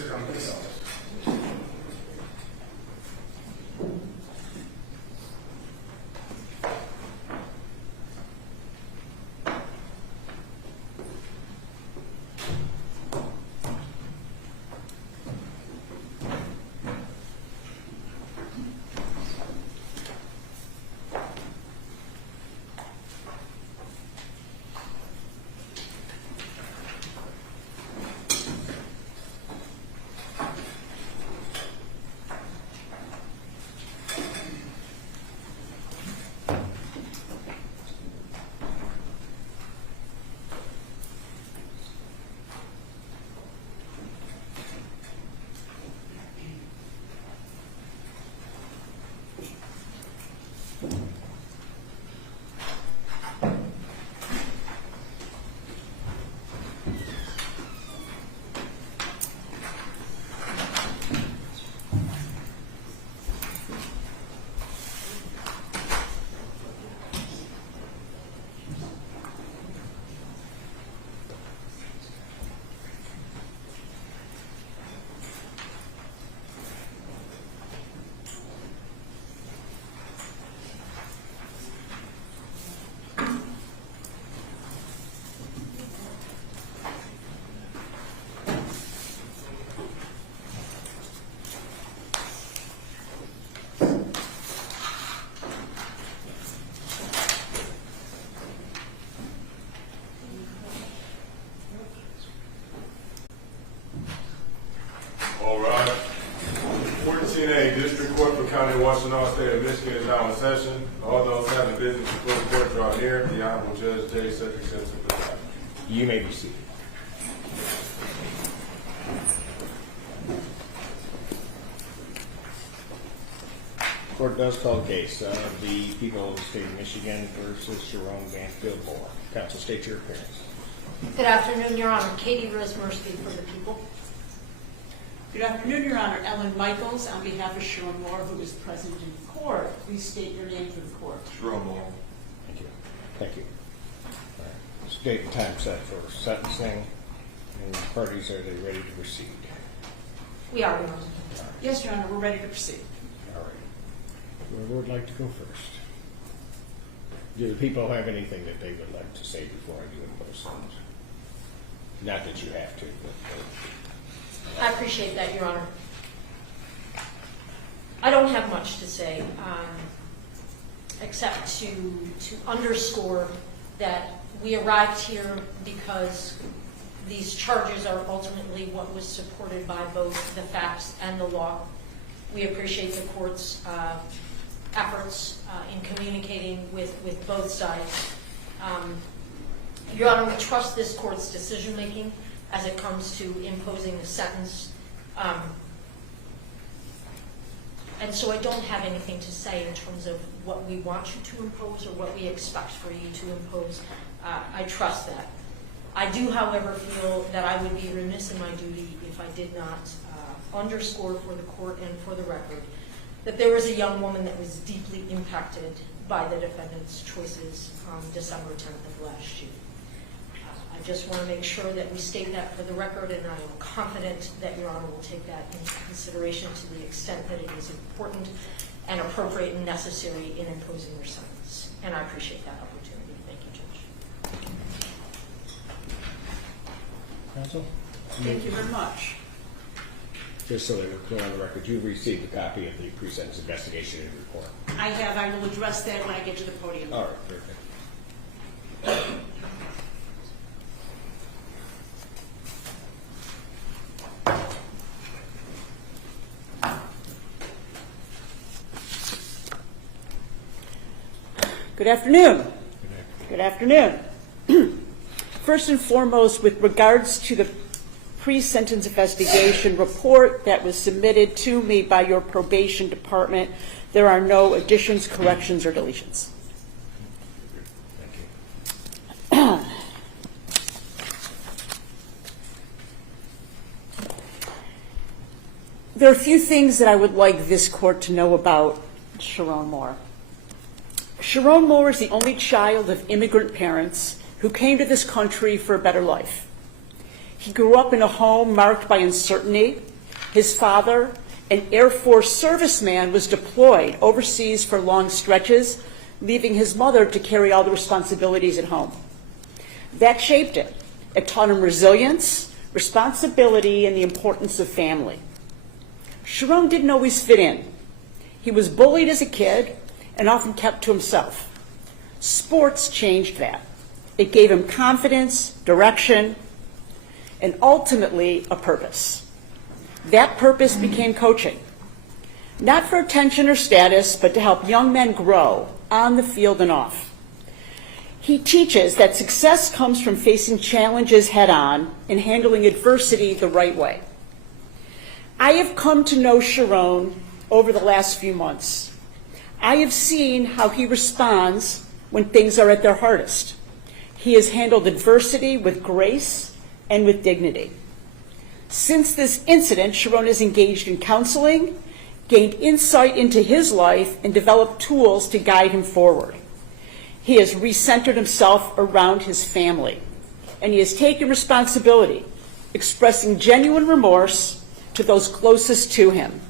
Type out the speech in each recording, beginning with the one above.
Sit down, please. All right. 14A District Court for County of Washtenaw, State of Michigan is now in session. All those having business before the court draw near. The Honorable Judge J. Cedric Simpson presiding. You may be seated. Court does call the case of the people of the state of Michigan versus Sherrone Moore. Counsel, state your appearance. Good afternoon, Your Honor. Katie Rosmersky for the people. Good afternoon, Your Honor. Ellen Michaels on behalf of Sherrone Moore, who is present in court. Please state your name for the court. Sherrone Moore. Thank you. Thank you. All right. Date and time set for sentencing. And the parties, are they ready to proceed? We are, Your Honor. Yes, Your Honor, we're ready to proceed. All right. Whoever would like to go first? Do the people have anything that they would like to say before I do impose sentence? Not that you have to, but... I appreciate that, Your Honor. I don't have much to say, except to underscore that we arrived here because these charges are ultimately what was supported by both the facts and the law. We appreciate the court's efforts in communicating with both sides. Your Honor, we trust this court's decision-making as it comes to imposing the sentence. And so I don't have anything to say in terms of what we want you to impose or what we expect for you to impose. I trust that. I do, however, feel that I would be remiss in my duty if I did not underscore for the court and for the record that there was a young woman that was deeply impacted by the defendant's choices on December 10th of last year. I just want to make sure that we state that for the record, and I am confident that Your Honor will take that into consideration to the extent that it is important and appropriate and necessary in imposing your sentence. And I appreciate that opportunity. Thank you, Judge. Counsel? Thank you very much. Just so that we're clear on the record, you've received a copy of the pre-sentence investigation and report. I have. I will address that when I get to the podium. All right, perfect. Good afternoon. Good afternoon. First and foremost, with regards to the pre-sentence investigation report that was submitted to me by your probation department, there are no additions, corrections, or deletions. Thank you. There are a few things that I would like this court to know about Sherrone Moore. Sherrone Moore is the only child of immigrant parents who came to this country for a better life. He grew up in a home marked by uncertainty, His father, an Air Force serviceman, was deployed overseas for long stretches, leaving his mother to carry all the responsibilities at home. That shaped him. It taught him resilience, responsibility, and the importance of family. Sherrone didn't always fit in. He was bullied as a kid and often kept to himself. Sports changed that. It gave him confidence, direction, and ultimately a purpose. That purpose became coaching. Not for attention or status, but to help young men grow on the field and off. He teaches that success comes from facing challenges head-on and handling adversity the right way. I have come to know Sherrone over the last few months. I have seen how he responds when things are at their hardest. He has handled adversity with grace and with dignity. Since this incident, Sherrone has engaged in counseling, gained insight into his life, and developed tools to guide him forward. He has recentered himself around his family, and he has taken responsibility, expressing genuine remorse to those closest to him,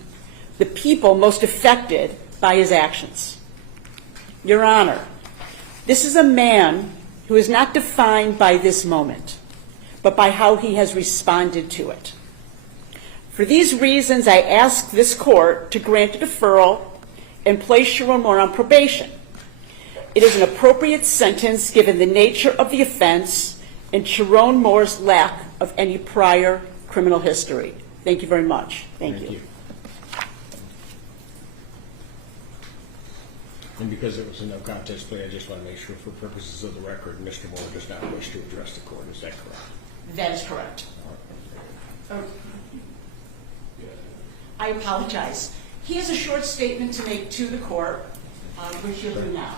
the people most affected by his actions. Your Honor, this is a man who is not defined by this moment, but by how he has responded to it. For these reasons, I ask this court to grant a deferral and place Sherrone Moore on probation. It is an appropriate sentence given the nature of the offense and Sherrone Moore's lack of any prior criminal history. Thank you very much. Thank you. And because it was a no contest plea, I just want to make sure for purposes of the record, Mr. Moore does not wish to address the court. Is that correct? That is correct. I apologize. He has a short statement to make to the court, which he'll do now.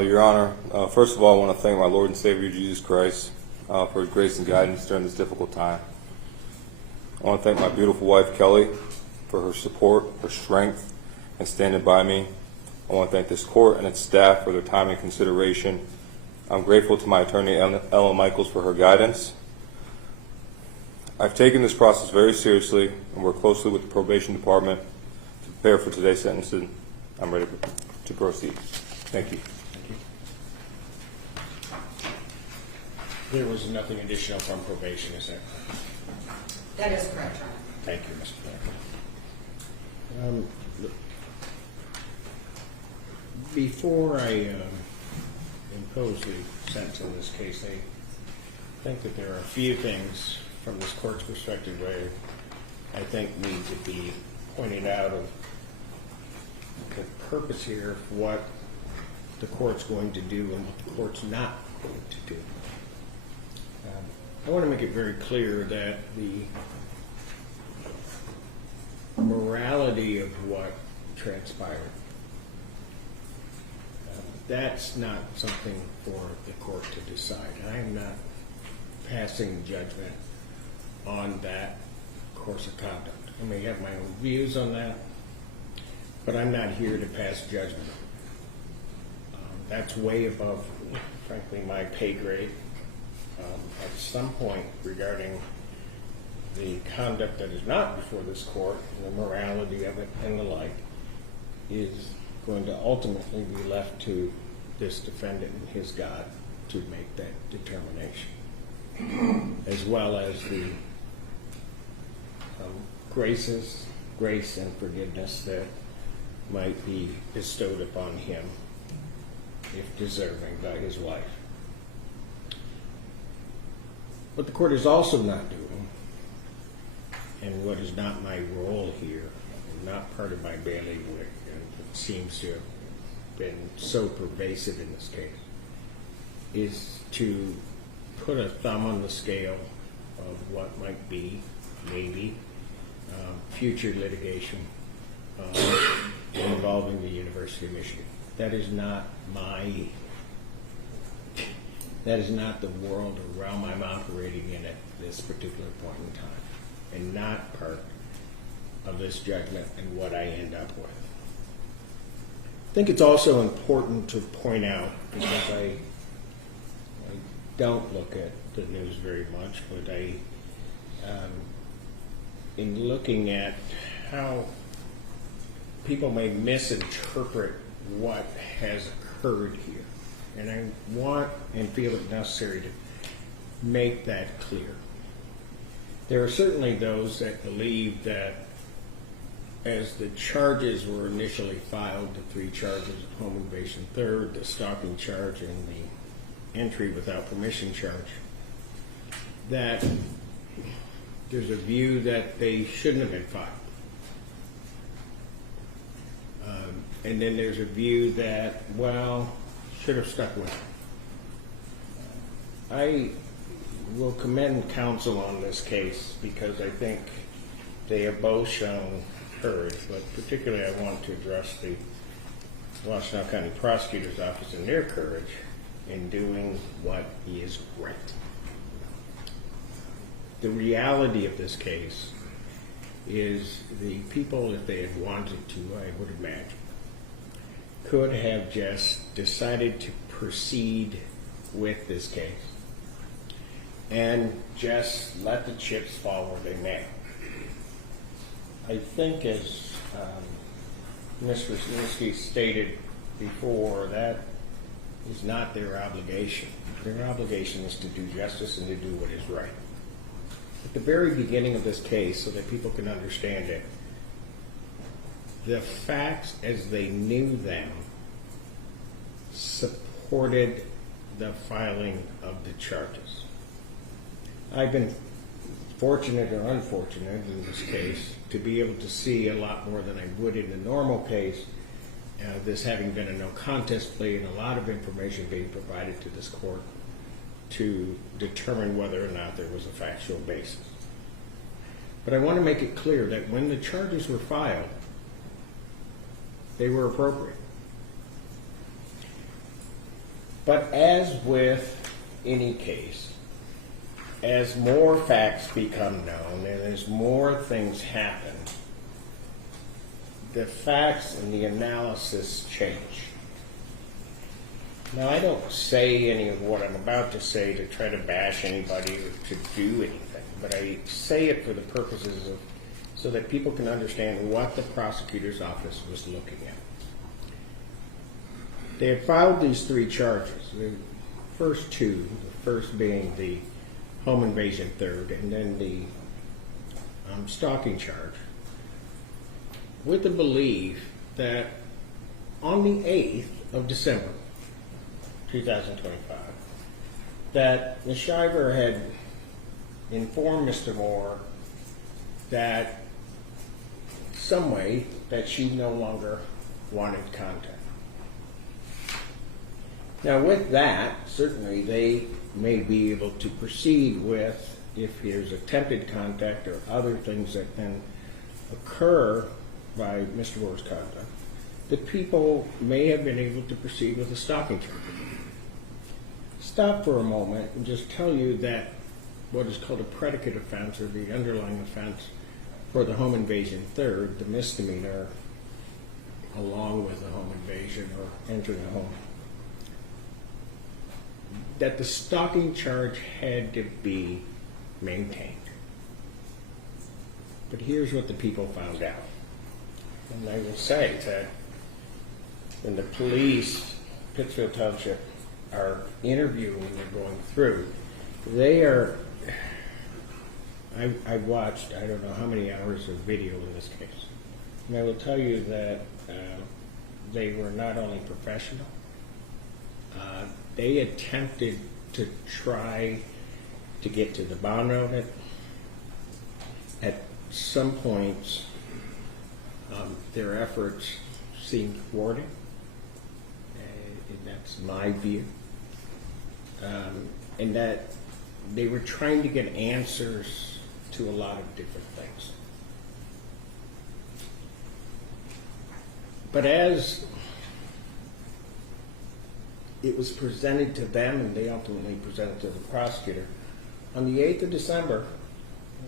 Your Honor, first of all, I want to thank my Lord and Savior Jesus Christ for his grace and guidance during this difficult time. I want to thank my beautiful wife, Kelly, for her support, her strength, and standing by me. I want to thank this court and its staff for their time and consideration. I'm grateful to my attorney, Ellen Michaels, for her guidance. I've taken this process very seriously and worked closely with the probation department to prepare for today's sentencing. I'm ready to proceed. Thank you. There was nothing additional from probation, is that correct? That is correct, Your Honor. Thank you, Mr. Black. Before I impose the sentence in this case, I think that there are a few things from this court's perspective where I think need to be pointed out of the purpose here of what the court's going to do and what the court's not going to do. I want to make it very clear that the morality of what transpired, that's not something for the court to decide. I am not passing judgment on that course of conduct. I may have my own views on that, but I'm not here to pass judgment. That's way above, frankly, my pay grade. At some point regarding the conduct that is not before this court, the morality of it and the like, is going to ultimately be left to this defendant and his God to make that determination, as well as the grace and forgiveness that might be bestowed upon him if deserving by his wife. What the court is also not doing, and what is not my role here, and not part of my bailiwick, and it seems to have been so pervasive in this case, is to put a thumb on the scale of what might be, maybe, future litigation involving the University of Michigan. That is not the world or realm I'm operating in at this particular point in time, and not part of this judgment and what I end up with. think it's also important to point out, because I don't look at the news very much, but in looking at how people may misinterpret what has occurred here, and I want and feel it necessary to make that clear. There are certainly those that believe that as the charges were initially filed, the 3 charges of home invasion third, the stalking charge, and the entry without permission charge, that there's a view that they shouldn't have been filed. And then there's a view that, well, should have stuck with it. I will commend counsel on this case because I think they have both shown courage, but particularly I want to address the Washtenaw County Prosecutor's Office and their courage in doing what is right. The reality of this case is the people, if they had wanted to, I would imagine, could have just decided to proceed with this case and just let the chips fall where they may. I think, as Ms. Wisniewski stated before, that is not their obligation. Their obligation is to do justice and to do what is right. At the very beginning of this case, so that people can understand it, the facts as they knew them supported the filing of the charges. I've been fortunate or unfortunate in this case to be able to see a lot more than I would in a normal case, this having been a no contest plea and a lot of information being provided to this court to determine whether or not there was a factual basis. But I want to make it clear that when the charges were filed, they were appropriate. But as with any case, as more facts become known and as more things happen, the facts and the analysis change. Now, I don't say any of what I'm about to say to try to bash anybody or to do anything, but I say it for the purposes of so that people can understand what the prosecutor's office was looking at. They had filed these 3 charges. The first 2, the first being the home invasion third, and then the stalking charge, with the belief that on the 8th of December, 2025, that Ms. Shiver had informed Mr. Moore that some way that she no longer wanted contact. Now with that, certainly they may be able to proceed with, if there's attempted contact or other things that then occur by Mr. Moore's conduct, that people may have been able to proceed with a stalking charge. Stop for a moment and just tell you that what is called a predicate offense, or the underlying offense for the home invasion third, the misdemeanor along with the home invasion or entering a home, that the stalking charge had to be maintained. But here's what the people found out. And I will say that when the police, Pittsfield Township, are interviewing and they're going through, they are, I watched, I don't know how many hours of video in this case. And I will tell you that they were not only professional, they attempted to try to get to the bottom of it. At some points, their efforts seemed thwarted, and that's my view. And that they were trying to get answers to a lot of different things. But as it was presented to them, and they ultimately presented to the prosecutor, on the 8th of December,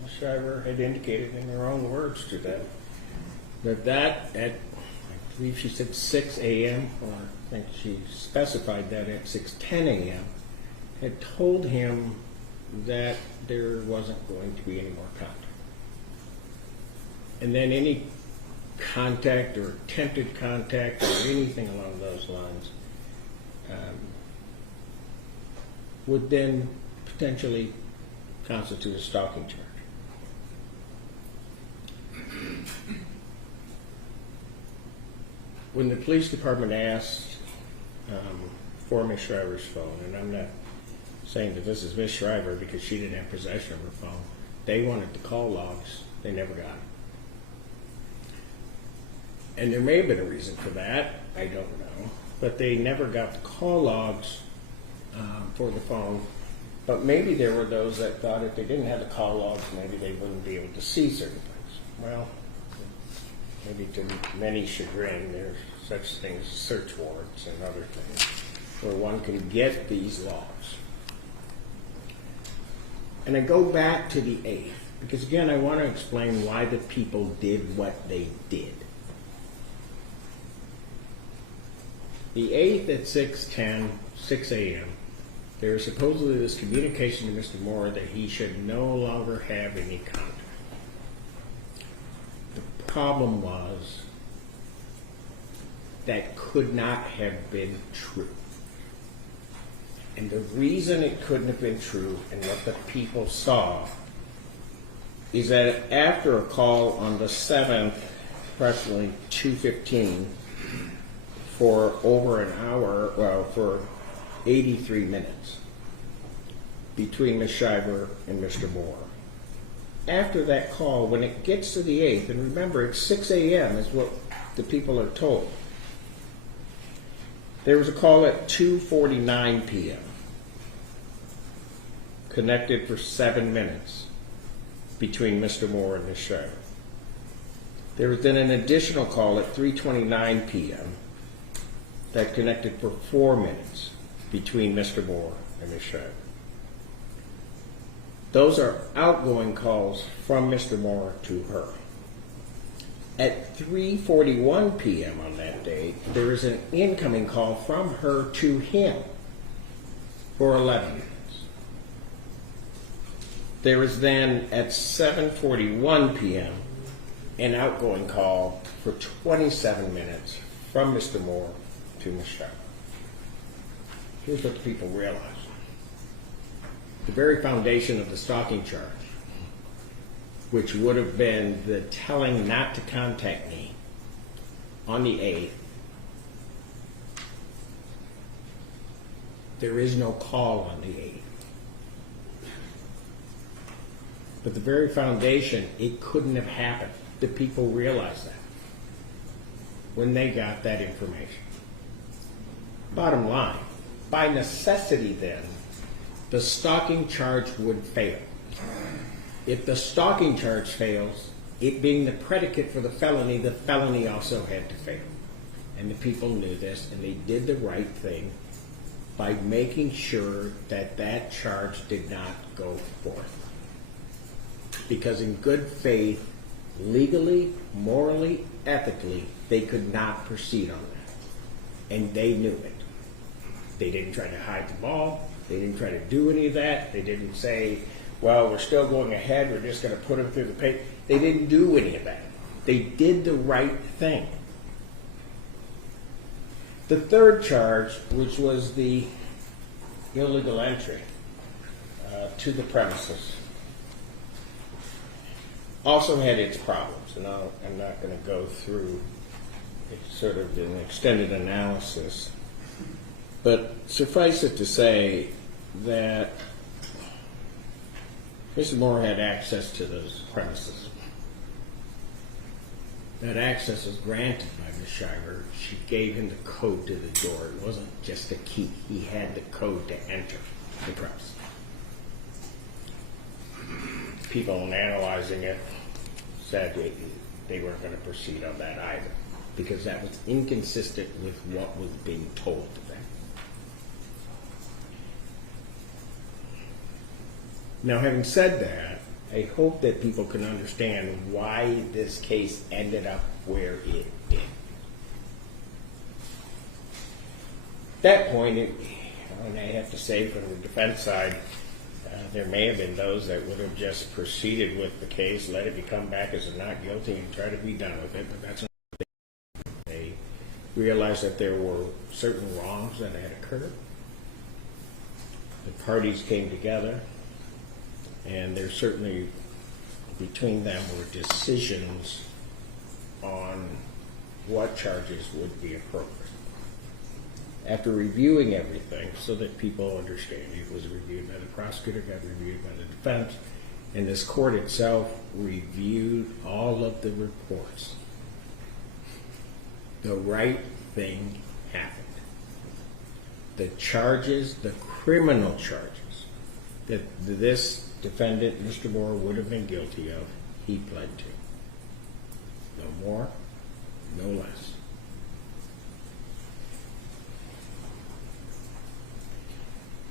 Ms. Shiver had indicated in her own words to them that at, I I believe she said 6 a.m., or I think she specified that at 6:10 a.m., had told him that there wasn't going to be any more contact. And then any contact or attempted contact or anything along those lines would then potentially constitute a stalking charge. When the police department asked for Ms. Shriver's phone, and I'm not saying that this is Ms. Shriver because she didn't have possession of her phone, they wanted the call logs. They never got it. And there may have been a reason for that. I don't know. But they never got the call logs for the phone. But maybe there were those that thought if they didn't have the call logs, maybe they wouldn't be able to see certain things. Well, maybe to many chagrin, there's such things as search warrants and other things where one can get these logs. And I go back to the 8th, because again, I want to explain why the people did what they did. The 8th at 6:10, 6 a.m., there is supposedly this communication to Mr. Moore that he should no longer have any contact. The problem was that could not have been true. And the reason it couldn't have been true, and what the people saw, is that after a call on the 7th, approximately 2:15, for over an hour, well, for 83 minutes, between Ms. Shriver and Mr. Moore. After that call, when it gets to the 8th, and remember it's 6 a.m. is what the people are told, there was a call at 2:49 p.m. connected for 7 minutes between Mr. Moore and Ms. Shriver. There was then an additional call at 3:29 p.m. that connected for 4 minutes between Mr. Moore and Ms. Shriver. Those are outgoing calls from Mr. Moore to her. At 3:41 p.m. on that day, there is an incoming call from her to him for 11 minutes. There is then at 7:41 p.m. an outgoing call for 27 minutes from Mr. Moore to Ms. Shriver. Here's what the people realize. The very foundation of the stalking charge, which would have been the telling not to contact me on the 8th, there is no call on the 8th. But the very foundation, it couldn't have happened. The people realized that when they got that information. Bottom line, by necessity then, the stalking charge would fail. If the stalking charge fails, it being the predicate for the felony also had to fail. And the people knew this, and they did the right thing by making sure that that charge did not go forth. Because in good faith, legally, morally, ethically, they could not proceed on that. And they knew it. They didn't try to hide the ball. They didn't try to do any of that. They didn't say, well, we're still going ahead. We're just going to put them through the paper. They didn't do any of that. They did the right thing. The third charge, which was the illegal entry to the premises, also had its problems. And I'm not going to go through sort of an extended analysis. But suffice it to say that Mr. Moore had access to those premises. That access was granted by Ms. Shriver. She gave him the code to the door. It wasn't just a key. He had the code to enter the premises. People in analyzing it said they weren't going to proceed on that either, because that was inconsistent with what was being told to them. Now, having said that, I hope that people can understand why this case ended up where it did. that point, and I have to say from the defense side, there may have been those that would have just proceeded with the case, let it become back as a not guilty, and try to be done with it, but that's not what they realized that there were certain wrongs that had occurred. The parties came together, and there certainly between them were decisions on what charges would be appropriate. After reviewing everything so that people understand, it was reviewed by the prosecutor, got reviewed by the defense, and this court itself reviewed all of the reports. The right thing happened. The charges, the criminal charges that this defendant, Mr. Moore, would have been guilty of, he pled to. No more, no less.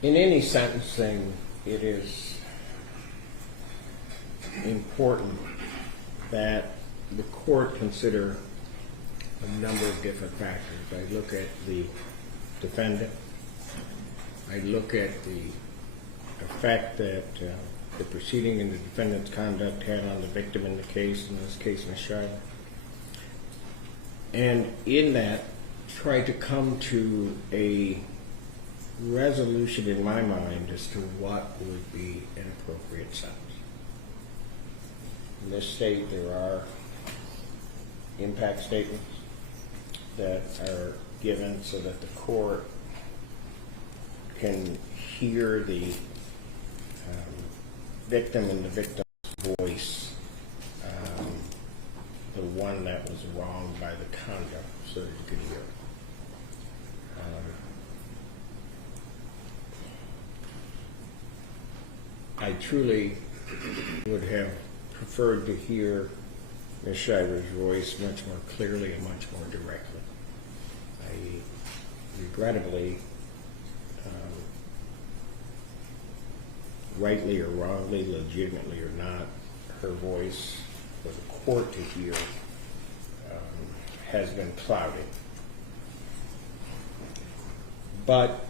In any sentencing, it is important that the court consider a number of different factors. I look at the defendant. I look at the effect that the proceeding and the defendant's conduct had on the victim in the case, in this case, Ms. Schuyler. And in that, try to come to a resolution in my mind as to what would be an appropriate sentence. In this state, there are impact statements that are given so that the court can hear the victim and the victim's voice, the one that was wronged by the conduct, so that you could hear it. I truly would have preferred to hear Ms. Schuyler's voice much more clearly and much more directly. I regrettably, rightly or wrongly, legitimately or not, her voice for the court to hear has been clouded. But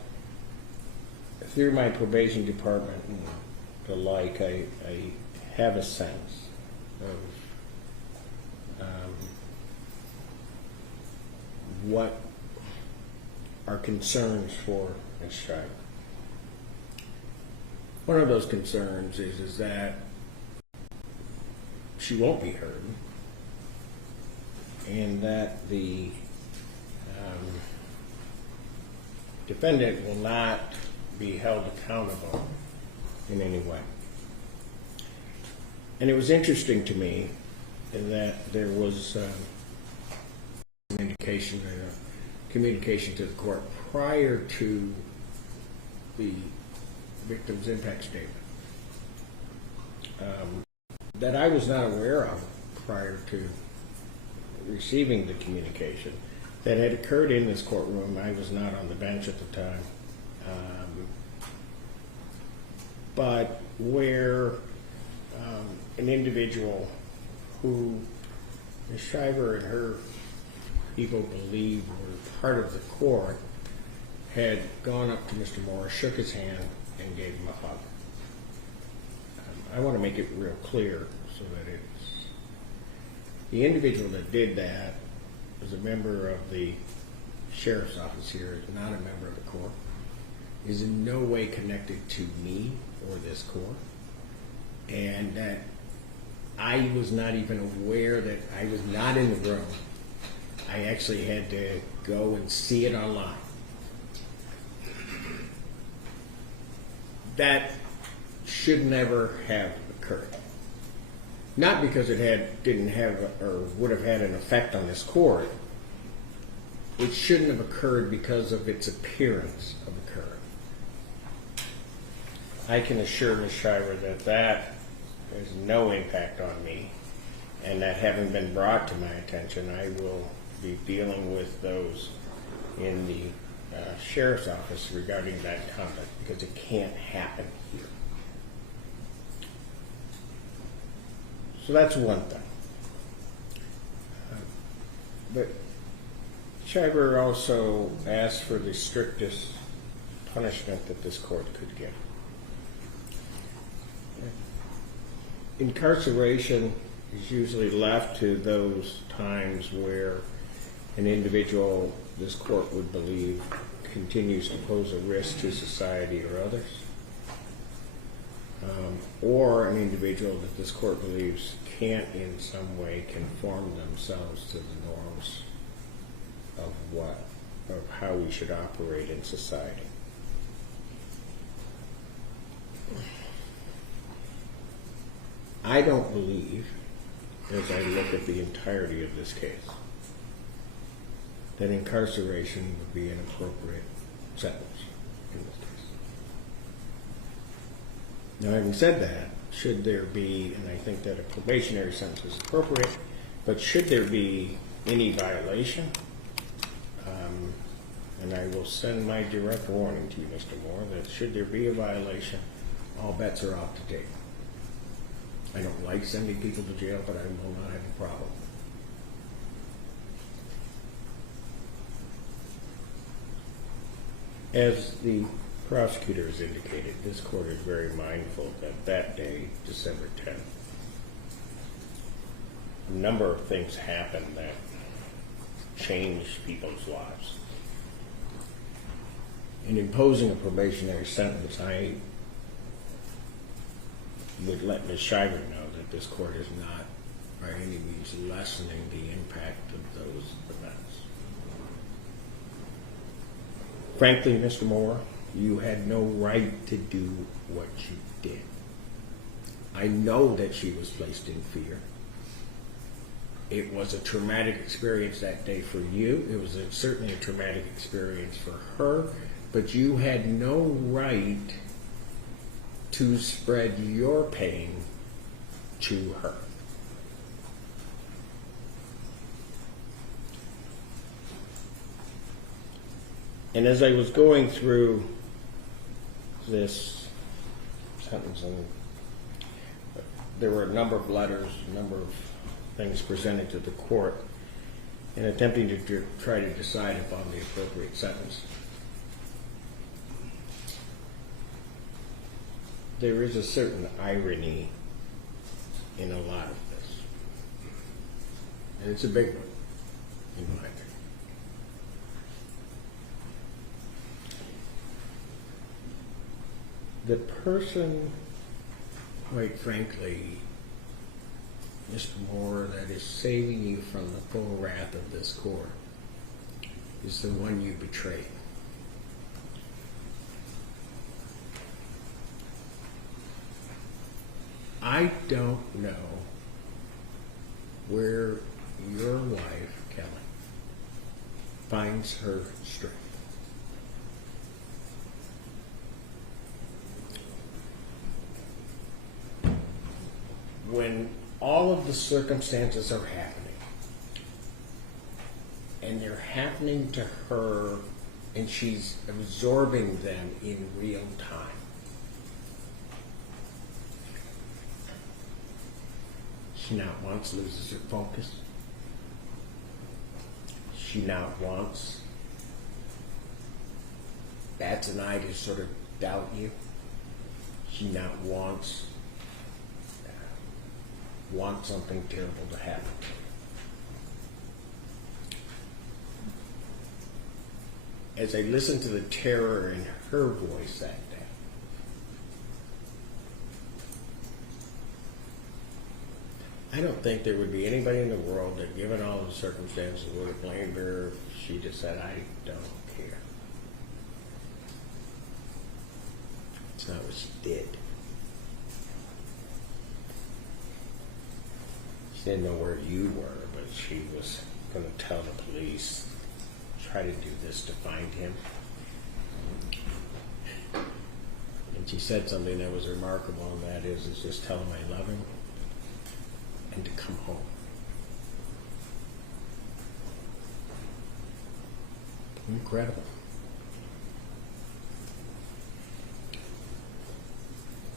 through my probation department and the like, I have a sense of what are concerns for Ms. Schuyler. One of those concerns is that she won't be heard, and that the defendant will not be held accountable in any way. And it was interesting to me in that there was communication to the court prior to the victim's impact statement that I was not aware of prior to receiving the communication that had occurred in this courtroom. I was not on the bench at the time. But where an individual who Ms. Schuyler and her people believed were part of the court had gone up to Mr. Moore, shook his hand, and gave him a hug. I want to make it real clear so that it's the individual that did that was a member of the sheriff's office here, is not a member of the court, is in no way connected to me or this court, and that I was not even aware that I was not in the room. I actually had to go and see it online. That should never have occurred. Not because it didn't have or would have had an effect on this court. It shouldn't have occurred because of its appearance of occurring. I can assure Ms. Schuyler that that has no impact on me, and that having been brought to my attention, I will be dealing with those in the sheriff's office regarding that conduct, because it can't happen here. So that's one thing. But Shiver also asked for the strictest punishment that this court could give. Incarceration is usually left to those times where an individual, this court would believe, continues to pose a risk to society or others, or an individual that this court believes can't in some way conform themselves to the norms of how we should operate in society. I don't believe, as I look at the entirety of this case, that incarceration would be an appropriate sentence in this case. Now, having said that, should there be, and I think that a probationary sentence is appropriate, but should there be any violation, and I will send my direct warning to you, Mr. Moore, that should there be a violation, all bets are off to date. I don't like sending people to jail, but I will not have a problem. As the prosecutor has indicated, this court is very mindful that that day, December 10th, a number of things happened that changed people's lives. In imposing a probationary sentence, I would let Ms. Shiver know that this court is not by any means lessening the impact of those events. Frankly, Mr. Moore, you had no right to do what you did. I know that she was placed in fear. It was a traumatic experience that day for you. It was certainly a traumatic experience for her, but you had no right to spread your pain to her. And as I was going through this sentencing, there were a number of letters, a number of things presented to the court in attempting to try to decide upon the appropriate sentence. There is a certain irony in a lot of this. And it's a big one, in my opinion. The person, quite frankly, Mr. Moore, that is saving you from the full wrath of this court is the one you betrayed. I don't know where your wife, Kelly, finds her strength. When all of the circumstances are happening, and they're happening to her, and she's absorbing them in real time, she not once loses her focus. She not once bats an eye to sort of doubt you. She not once wants something terrible to happen. As I listened to the terror in her voice that day, I don't think there would be anybody in the world that, given all the circumstances, would have blamed her if she just said, I don't care. It's not what she did. She didn't know where you were, but she was going to tell the police, try to do this to find him. And she said something that was remarkable, and that is just tell him I love him and to come home. Incredible.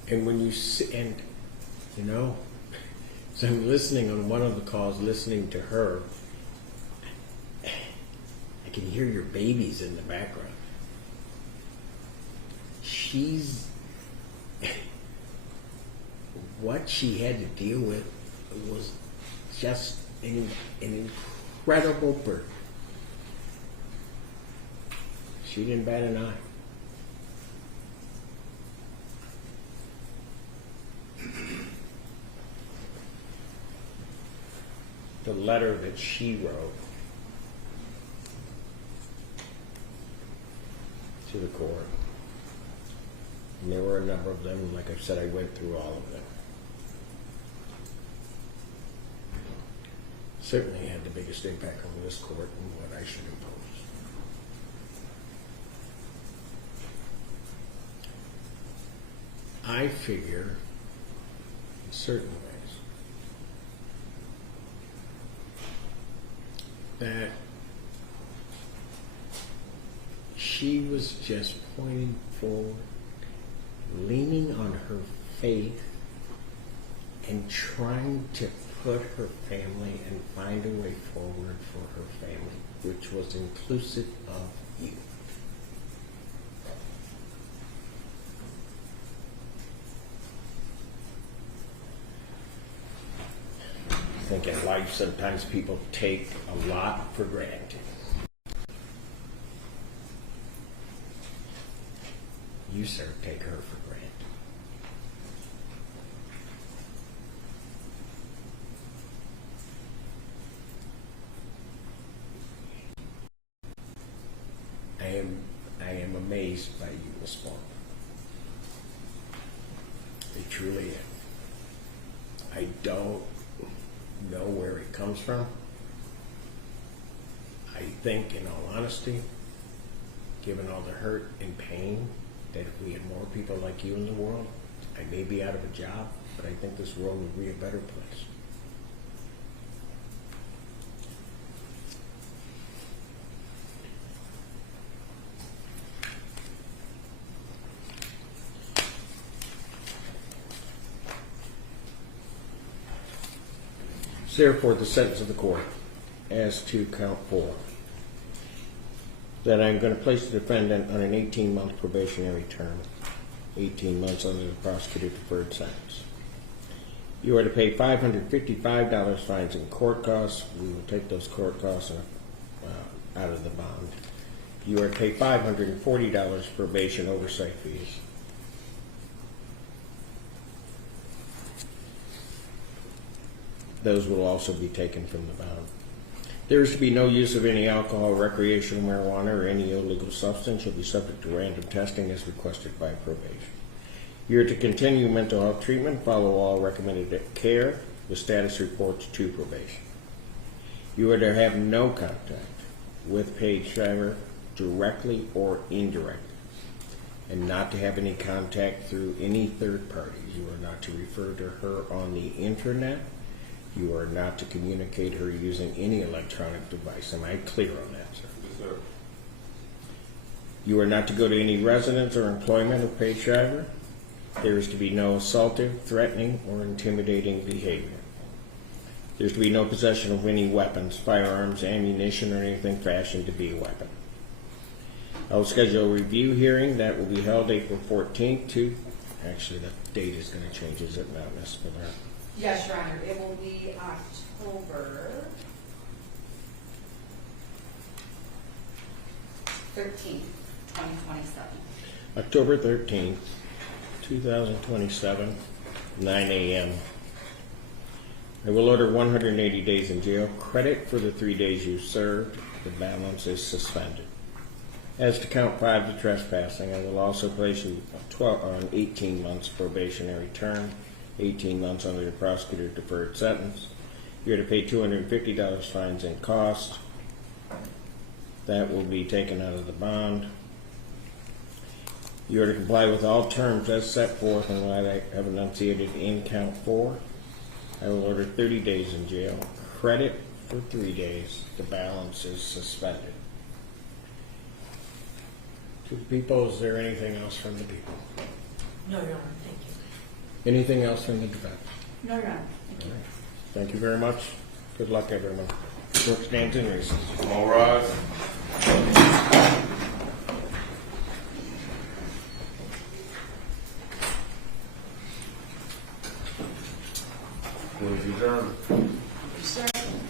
And when you see, and you know, so I'm listening on one of the calls, listening to her, I can hear your babies in the background. She's what she had to deal with was just an incredible burden. She didn't bat an eye. The letter that she wrote to the court, and there were a number of them, like I said, I went through all of them. Certainly had the biggest impact on this court and what I should impose. I figure, in certain ways, that she was just pointing forward, leaning on her faith, and trying to put her family and find a way forward for her family, which was inclusive of you. I think in life sometimes people take a lot for granted. You, sir, take her for granted. I am amazed by you, Miss Moore. I truly am. I don't know where it comes from. I think, in all honesty, given all the hurt and pain, that if we had more people like you in the world, I may be out of a job, but I think this world would be a better place. Therefore, the sentence of the court as to count 4, that I'm going to place the defendant on an 18-month probationary term, 18 months under the prosecutor deferred sentence. You are to pay $555 fines and court costs. We will take those court costs out of the bond. You are to pay $540 probation oversight fees. Those will also be taken from the bond. There is to be no use of any alcohol, recreational marijuana, or any illegal substance. You'll be subject to random testing as requested by probation. You are to continue mental health treatment, follow all recommended care, with status reports to probation. You are to have no contact with Paige Shriver directly or indirectly, and not to have any contact through any third parties. You are not to refer to her on the internet. You are not to communicate her using any electronic device. Am I clear on that, sir? Yes, sir. You are not to go to any residence or employment of Paige Shriver. There is to be no assaultive, threatening, or intimidating behavior. There is to be no possession of any weapons, firearms, ammunition, or anything fashioned to be a weapon. I will schedule a review hearing that will be held April 14th actually the date is going to change, is it not, Ms. Miller? Yes, Your Honor, it will be October 13th, 2027. October 13th, 2027, 9 a.m. I will order 180 days in jail. Credit for the 3 days you served. The balance is suspended. As to count 5, the trespassing, I will also place you on 18 months probationary term, 18 months under the prosecutor deferred sentence. You're to pay $250 fines and costs. That will be taken out of the bond. You are to comply with all terms as set forth and what I have enunciated in count 4. I will order 30 days in jail. Credit for 3 days. The balance is suspended. To the people, is there anything else from the people? No, Your Honor, thank you. Anything else from the defense? No, Your Honor, thank you. All right. Thank you very much. Good luck, everyone. Court stands in recess. All rise. Please adjourn. Sir?